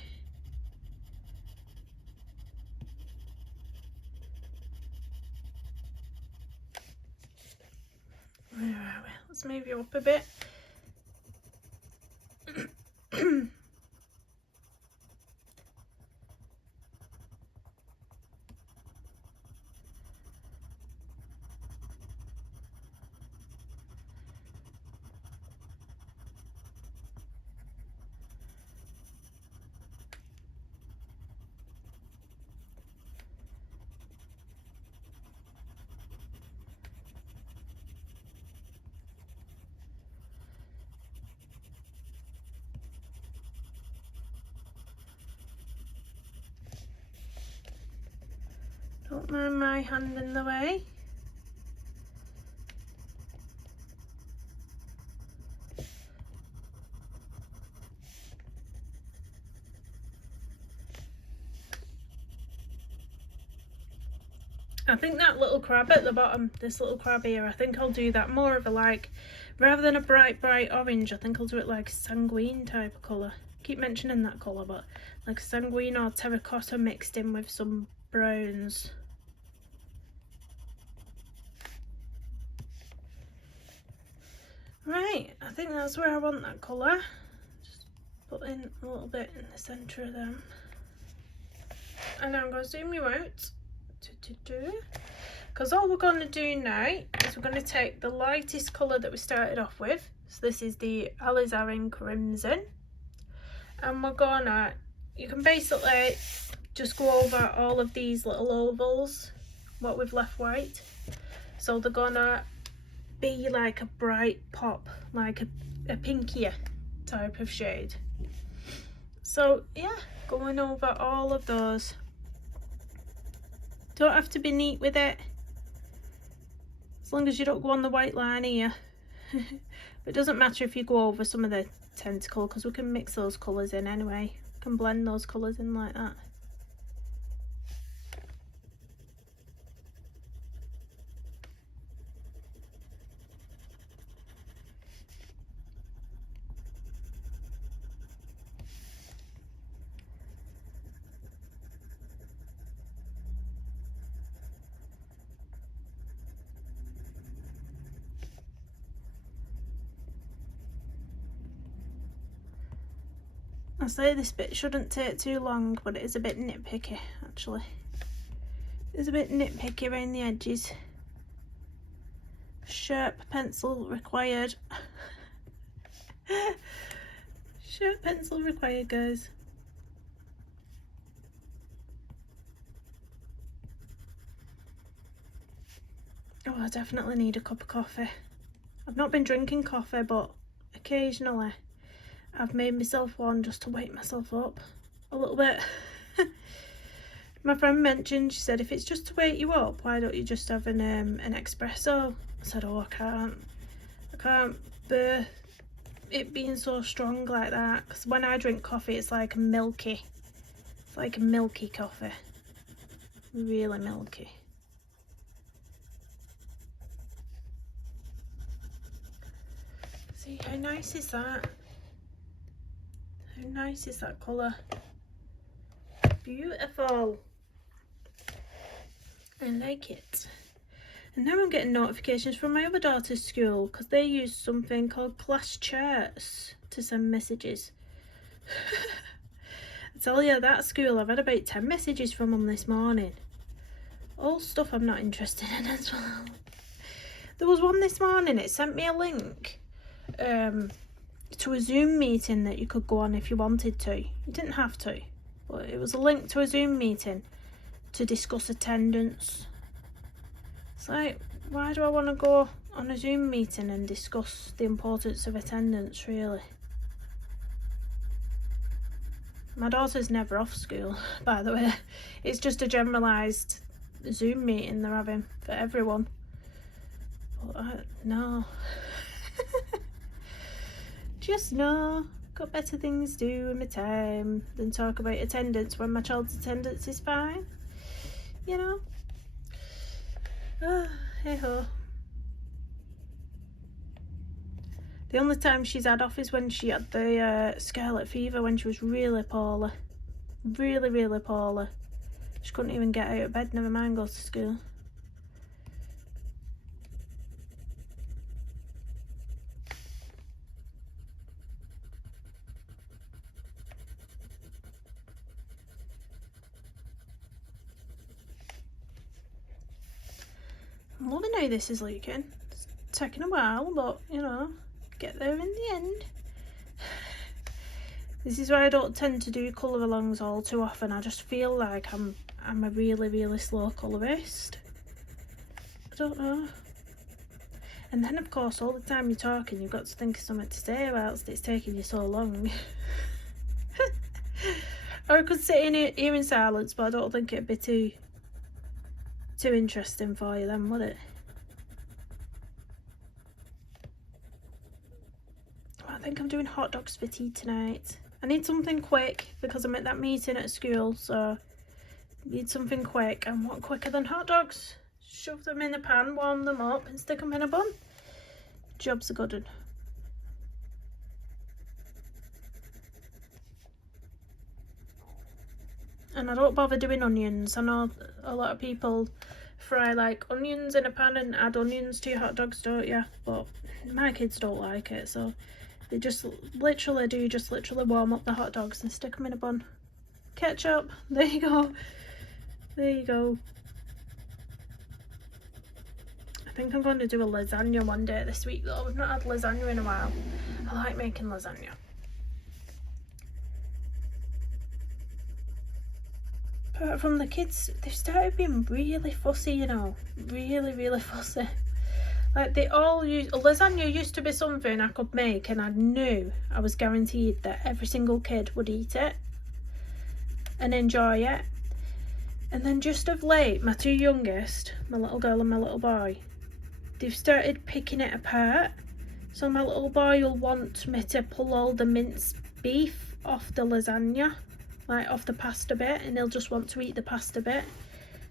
Where are we? Let's move you up a bit. Don't mind my hand in the way. I think that little crab at the bottom, this little crab here, I think I'll do that more of a like, rather than a bright orange, I think I'll do it like sanguine type of colour. Keep mentioning that colour, but like sanguine or terracotta mixed in with some browns. Right, I think that's where I want that colour. Just put in a little bit in the centre of them. And I'm going to zoom you out. Because all we're going to do now is we're going to take the lightest colour that we started off with. So this is the alizarin crimson. And we're going to, you can basically just go over all of these little ovals, what we've left white. So they're going to be like a bright pop, like a pinkier type of shade. So yeah, going over all of those. Don't have to be neat with it, as long as you don't go on the white line here. But it doesn't matter if you go over some of the tentacle, because we can mix those colours in anyway. We can blend those colours in like that. I say this bit shouldn't take too long, but it is a bit nitpicky actually. It's a bit nitpicky around the edges. Sharp pencil required. Sharp pencil required, guys. Oh, I definitely need a cup of coffee. I've not been drinking coffee, but occasionally I've made myself one just to wake myself up a little bit. My friend mentioned, she said, if it's just to wake you up, why don't you just have an espresso? I said, oh, I can't bear it being so strong like that, because when I drink coffee it's like milky. It's like a milky coffee, really milky. See, how nice is that? How nice is that colour? Beautiful. I like it. And now I'm getting notifications from my other daughter's school because they use something called class charts to send messages. I tell you, that school, I've had about 10 messages from them this morning. All stuff I'm not interested in as well. There was one this morning, it sent me a link to a Zoom meeting that you could go on if you wanted to. You didn't have to, but it was a link to a Zoom meeting to discuss attendance. It's like, why do I want to go on a Zoom meeting and discuss the importance of attendance, really? My daughter's never off school, by the way. It's just a generalised Zoom meeting they're having for everyone. But no. Just no. Got better things to do with my time than talk about attendance when my child's attendance is fine. You know? Hey ho. The only time she's had off is when she had the scarlet fever, when she was really poorly. Really, really poorly. She couldn't even get out of bed, never mind go to school. I'm loving how this is leaking. It's taking a while, but you know, get there in the end. This is why I don't tend to do colour alongs all too often. I just feel like I'm a really, really slow colourist. I don't know. And then of course all the time you're talking you've got to think of something to say whilst it's taking you so long. Or I could sit in here in silence, but I don't think it'd be too interesting for you then, would it? I think I'm doing hot dogs for tea tonight. I need something quick because I'm at that meeting at school, so I need something quick. And what quicker than hot dogs? Shove them in a pan, warm them up and stick them in a bun. Job's a good one. And I don't bother doing onions. I know a lot of people fry like onions in a pan and add onions to your hot dogs, don't you? But my kids don't like it, so they just literally warm up the hot dogs and stick them in a bun. Ketchup, there you go. There you go. I think I'm going to do a lasagna one day this week though. We've not had lasagna in a while. I like making lasagna. Apart from the kids, they've started being really fussy, you know. Really, really fussy. Like they all use, lasagna used to be something I could make and I knew I was guaranteed that every single kid would eat it and enjoy it. And then just of late, my two youngest, my little girl and my little boy, they've started picking it apart. So my little boy will want me to pull all the minced beef off the lasagna, like off the pasta bit, and he'll just want to eat the pasta bit.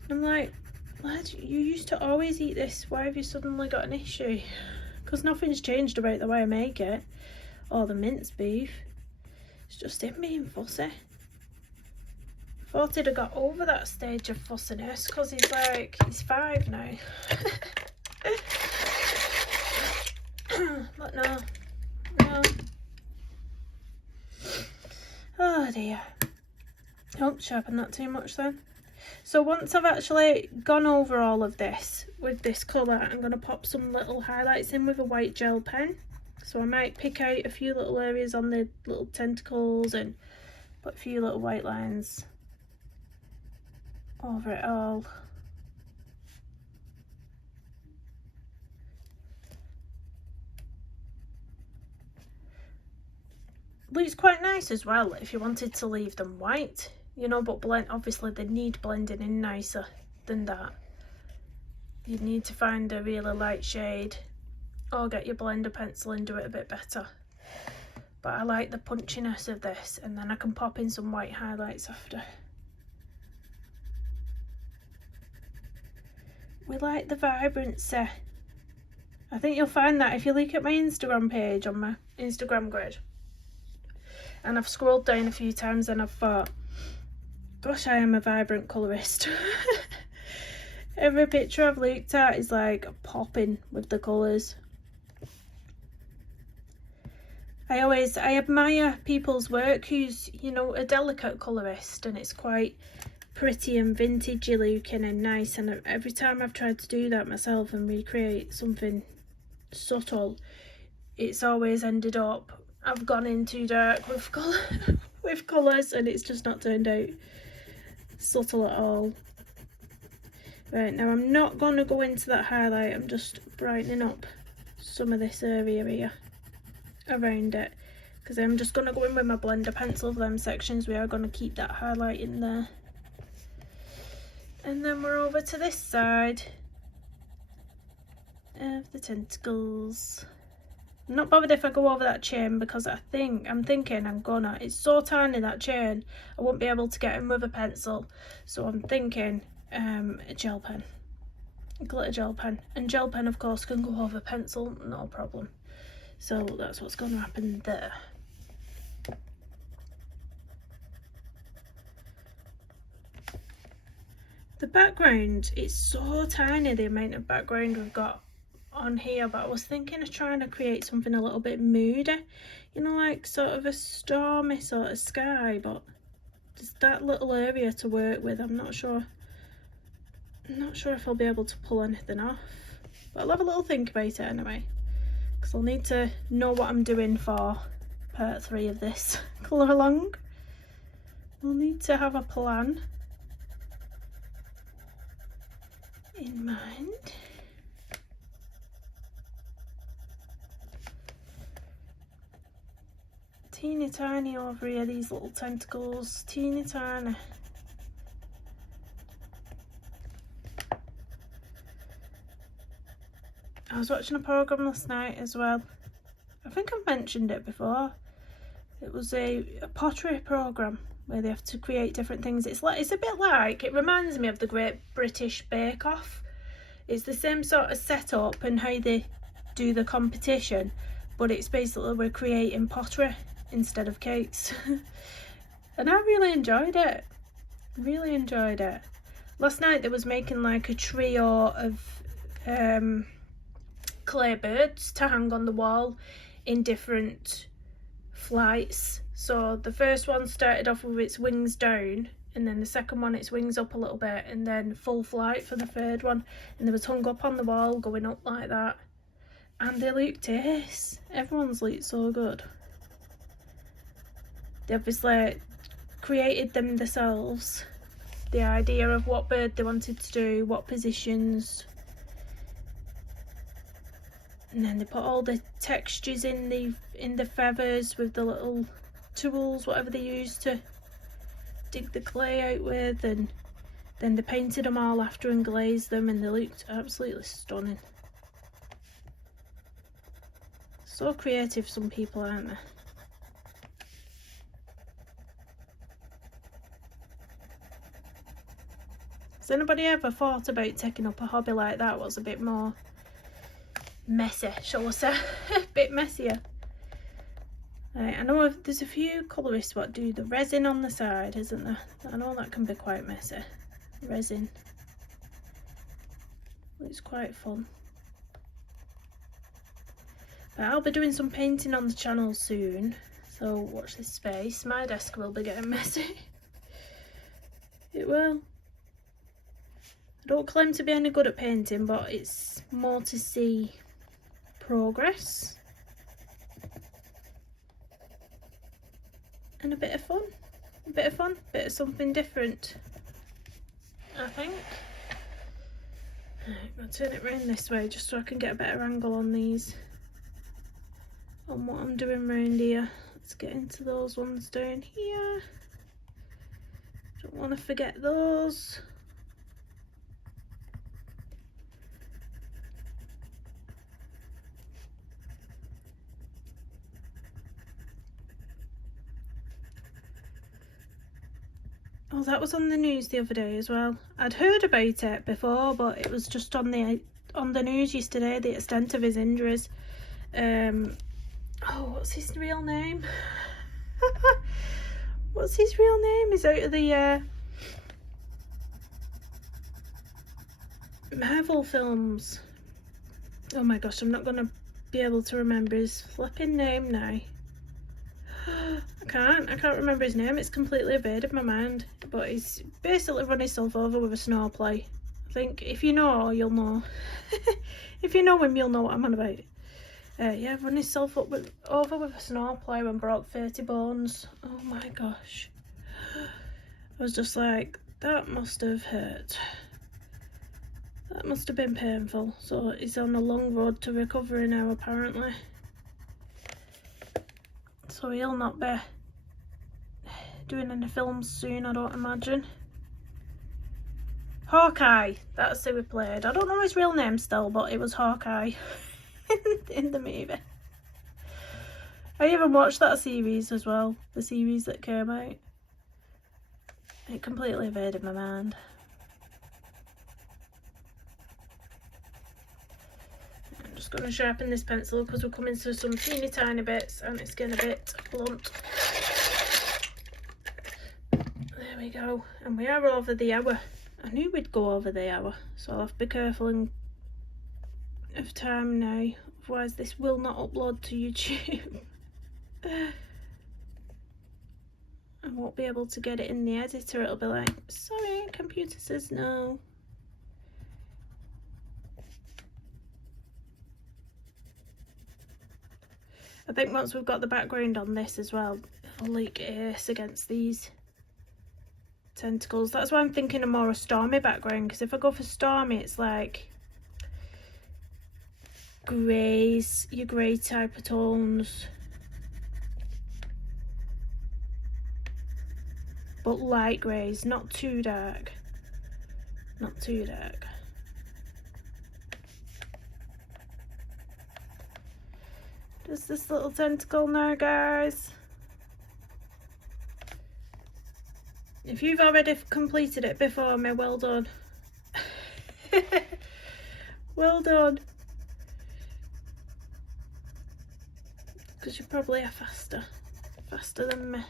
And I'm like, lad, you used to always eat this, why have you suddenly got an issue? Because nothing's changed about the way I make it, or the minced beef. It's just him being fussy. Thought he'd have got over that stage of fussiness because he's 5 now. But no. Oh dear. Oh, sharpen that too much then. So once I've actually gone over all of this with this colour, I'm going to pop some little highlights in with a white gel pen. So I might pick out a few little areas on the little tentacles and put a few little white lines over it all. Looks quite nice as well if you wanted to leave them white, you know, but obviously they need blending in nicer than that. You'd need to find a really light shade or get your blender pencil and do it a bit better. But I like the punchiness of this, and then I can pop in some white highlights after. We like the vibrancy. I think you'll find that if you look at my Instagram page on my Instagram grid. And I've scrolled down a few times and I've thought, gosh, I am a vibrant colourist. Every picture I've looked at is like popping with the colours. I admire people's work who's, you know, a delicate colourist, and it's quite pretty and vintagey looking and nice, and every time I've tried to do that myself and recreate something subtle, it's always ended up I've gone in too dark with colours, and it's just not turned out subtle at all. Right, now I'm not going to go into that highlight, I'm just brightening up some of this area here around it, because I'm just going to go in with my blender pencil for them sections. We are going to keep that highlight in there. And then we're over to this side of the tentacles. I'm not bothered if I go over that chain, because I'm thinking it's so tiny, that chain, I won't be able to get in with a pencil. So I'm thinking a gel pen, a glitter gel pen, and gel pen of course can go over pencil, no problem. So that's what's going to happen there. The background, it's so tiny, the amount of background we've got on here, but I was thinking of trying to create something a little bit moody, you know, like sort of a stormy sort of sky, but just that little area to work with. I'm not sure if I'll be able to pull anything off, but I'll have a little think about it anyway, because I'll need to know what I'm doing for part 3 of this colour along. I'll need to have a plan in mind. Teeny tiny over here, these little tentacles, teeny tiny. I was watching a programme last night as well. I think I've mentioned it before. It was a pottery programme where they have to create different things. It's a bit like, it reminds me of the Great British Bake Off. It's the same sort of setup and how they do the competition, but it's basically we're creating pottery instead of cakes. And I really enjoyed it. Really enjoyed it. Last night they was making like a trio of clay birds to hang on the wall in different flights. So the first one started off with its wings down, and then the second one its wings up a little bit, and then full flight for the third one, and they was hung up on the wall going up like that, and they looked ace. Everyone's looked so good. They obviously created them themselves, the idea of what bird they wanted to do, what positions, and then they put all the textures in the feathers with the little tools, whatever they use to dig the clay out with, and then they painted them all after and glazed them, and they looked absolutely stunning. So creative, some people, aren't they? Has anybody ever thought about taking up a hobby like that? What's a bit more messy, shall I say? A bit messier. Right, I know there's a few colourists what do the resin on the side, isn't there? I know that can be quite messy. Resin. It's quite fun. But I'll be doing some painting on the channel soon, so watch this space. My desk will be getting messy. It will. I don't claim to be any good at painting, but it's more to see progress and a bit of fun, a bit of something different, I think. Right, I'll turn it round this way just so I can get a better angle on these, on what I'm doing round here. Let's get into those ones down here. Don't want to forget those. Oh, that was on the news the other day as well. I'd heard about it before, but it was just on the news yesterday, the extent of his injuries. Oh, what's his real name? What's his real name? He's out of the Marvel films. Oh my gosh, I'm not gonna be able to remember his flipping name now. I can't remember his name. It's completely evaded my mind. But he's basically run himself over with a snowplow. I think if you know, you'll know. If you know him, you'll know what I'm on about. Yeah, run himself over with a snowplow and broke 30 bones. Oh my gosh. I was just like, that must have hurt. That must have been painful. So he's on a long road to recovery now, apparently. So he'll not be doing any films soon, I don't imagine. Hawkeye, that's who he played. I don't know his real name still, but it was Hawkeye in the movie. I even watched that series as well, the series that came out. It completely evaded my mind. I'm just going to sharpen this pencil because we're coming to some teeny tiny bits and it's getting a bit blunt. There we go, and we are over the hour. I knew we'd go over the hour, so I'll have to be careful of time now, otherwise this will not upload to YouTube. I won't be able to get it in the editor. It'll be like, sorry, computer says no. I think once we've got the background on this as well, it'll like ace against these tentacles. That's why I'm thinking of more a stormy background, because if I go for stormy, it's like greys, your grey type of tones, but light greys, not too dark, not too dark. Just this little tentacle now, guys. If you've already completed it before me, well done. Well done. Because you probably are faster than me.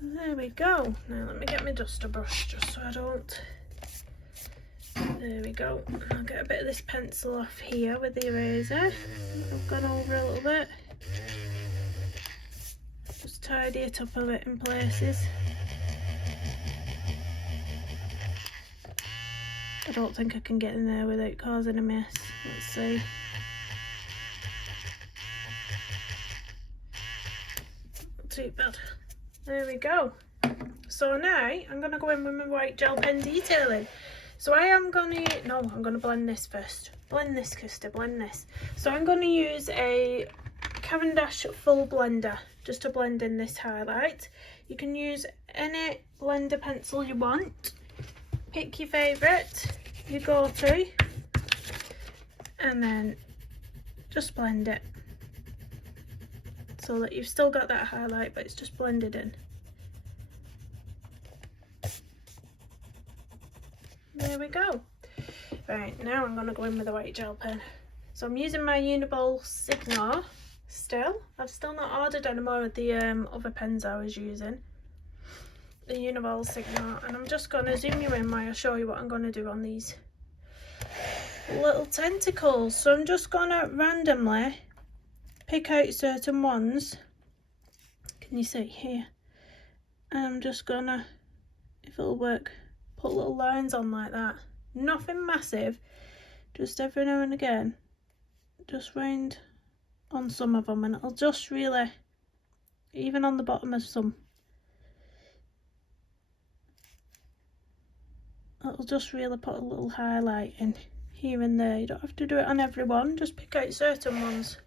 There we go. Now let me get my duster brush just so I don't. There we go. I'll get a bit of this pencil off here with the eraser. I've gone over a little bit. Just tidy it up a bit in places. I don't think I can get in there without causing a mess. Let's see. Not too bad. There we go. So now I'm going to go in with my white gel pen detailing. So I'm going to blend this first. Blend this, Kirsty, blend this. So I'm going to use a Caran d'Ache full blender just to blend in this highlight. You can use any blender pencil you want. Pick your favourite, your go-to, and then just blend it so that you've still got that highlight but it's just blended in. There we go. Right, now I'm going to go in with the white gel pen. So I'm using my Uniball Signar still. I've still not ordered any more of the other pens I was using. The Uniball Signar, and I'm just going to zoom you in while I show you what I'm going to do on these little tentacles. So I'm just going to randomly pick out certain ones. Can you see here? And I'm just going to, if it'll work, put little lines on like that. Nothing massive, just every now and again, just round on some of them, and it'll just really, even on the bottom of some, it'll just really put a little highlight in here and there. You don't have to do it on every one, just pick out certain ones.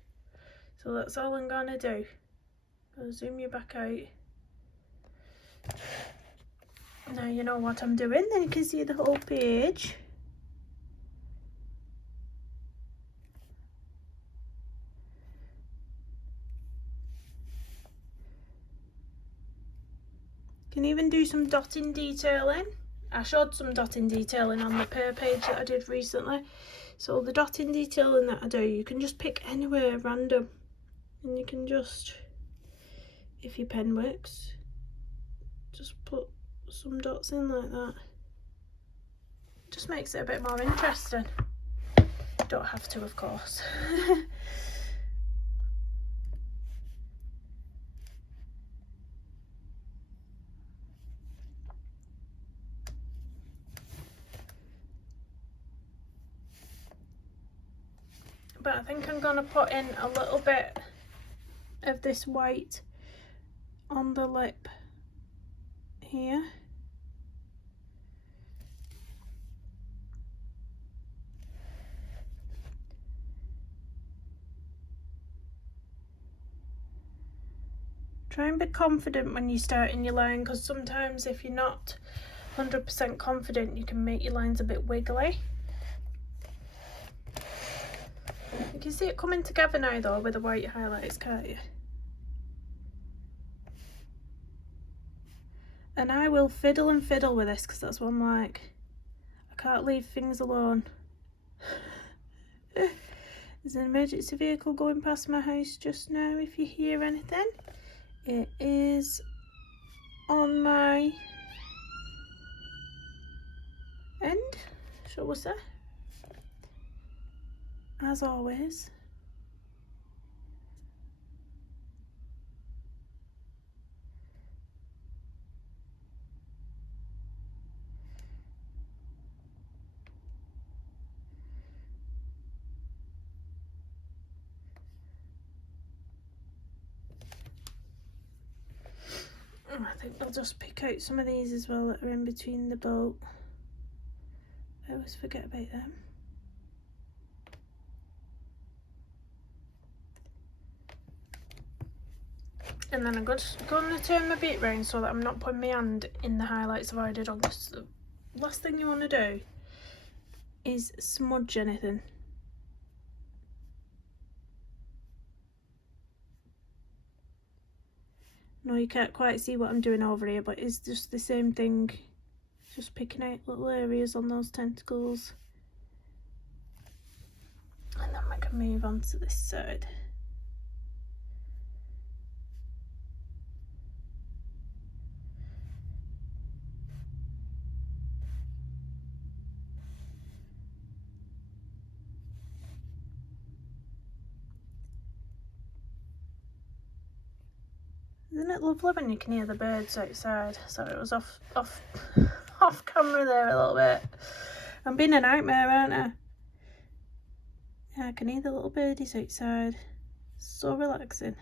So that's all I'm gonna do. I'll zoom you back out. Now you know what I'm doing, then you can see the whole page. Can even do some dotting detailing. I showed some dotting detailing on the per page that I did recently. So the dotting detailing that I do, you can just pick anywhere random, and you can just, if your pen works, just put some dots in like that. Just makes it a bit more interesting. Don't have to, of course. But I think I'm gonna put in a little bit of this white on the lip here. Try and be confident when you start in your line, because sometimes if you're not 100% confident, you can make your lines a bit wiggly. You can see it coming together now though with the white highlights, can't you? And I will fiddle and fiddle with this, because that's what I'm like. I can't leave things alone. There's an emergency vehicle going past my house just now, if you hear anything. It is on my end, shall we say, as always. I think I'll just pick out some of these as well that are in between the boat. I always forget about them. And then I'm just going to turn my beat round so that I'm not putting my hand in the highlights I've already done, because the last thing you want to do is smudge anything. No, you can't quite see what I'm doing over here, but it's just the same thing. Just picking out little areas on those tentacles. And then we can move on to this side. Isn't it lovely when you can hear the birds outside? Sorry, it was off camera there a little bit. I'm being a nightmare, aren't I? Yeah, I can hear the little birdies outside. So relaxing.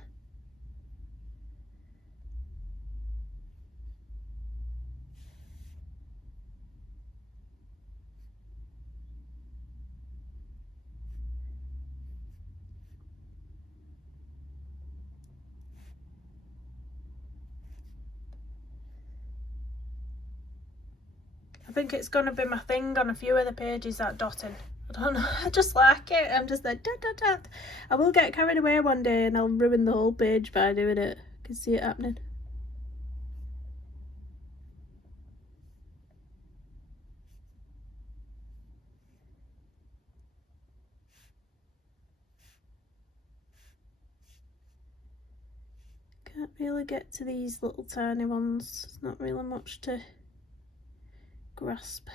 I think it's going to be my thing on a few of the pages, that dotting. I don't know, I just like it. I'm just like, dot, dot, dot. I will get carried away one day and I'll ruin the whole page by doing it. I can see it happening. Can't really get to these little tiny ones. There's not really much to grasp.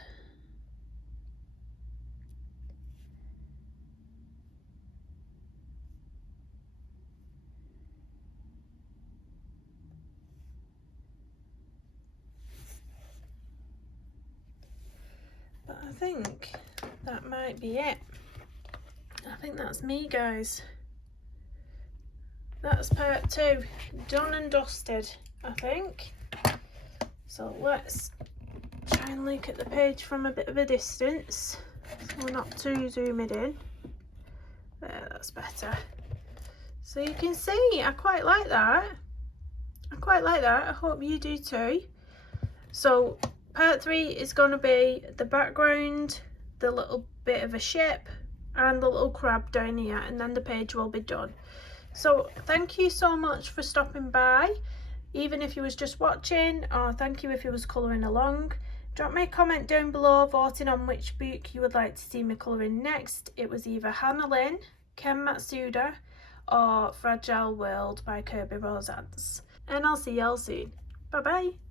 But I think that might be it. I think that's me, guys. That's part 2, done and dusted, I think. So let's try and look at the page from a bit of a distance, so we're not too zoomed in. There, that's better. So you can see, I quite like that. I quite like that. I hope you do too. So part 3 is going to be the background, the little bit of a ship, and the little crab down here, and then the page will be done. So thank you so much for stopping by. even if you was just watching, or thank you if you was colouring along. Drop me a comment down below voting on which book you would like to see me colouring next. It was either Hannah Lynn, Ken Matsuda, or Fragile World by Kirby Rosans. And I'll see y'all soon. Bye bye.